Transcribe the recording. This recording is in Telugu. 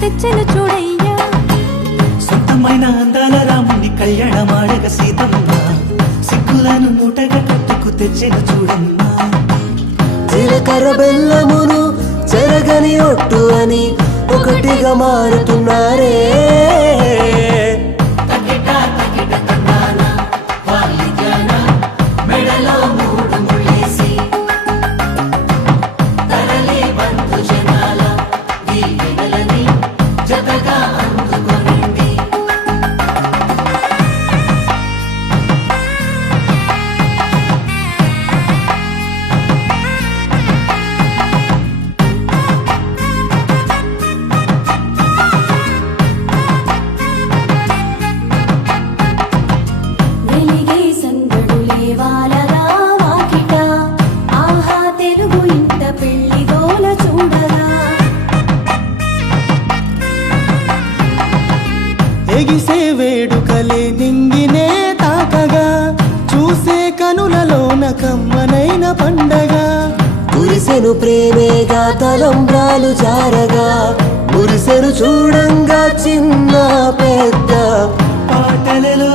తెచ్చెను చూడయ్యా. సొంతమైన అందాల రాముని కళ్యాణమాడగ సీతమ్మ సిగ్గులను మూటగా కట్టుకు తెచ్చెను చూడమ్మా. జీలకర్ర బెల్లమును చెరగని ఒట్టు అని ఒకటిగా మారుతున్నారే. వెలిగే సందడులే వాలగా వాకిట, ఆహా తెలుగు ఇంట పెళ్లి గోల చూడగా. ఎగిసే వేడుకలే నింగినే తాకగా చూసే కనులలోన కమ్మనైన పండగ. కురిసెను ప్రేమేగా తలంబ్రాలు జారగా మురిసెను చూడంగా చిన్న పెద్ద పాటలలో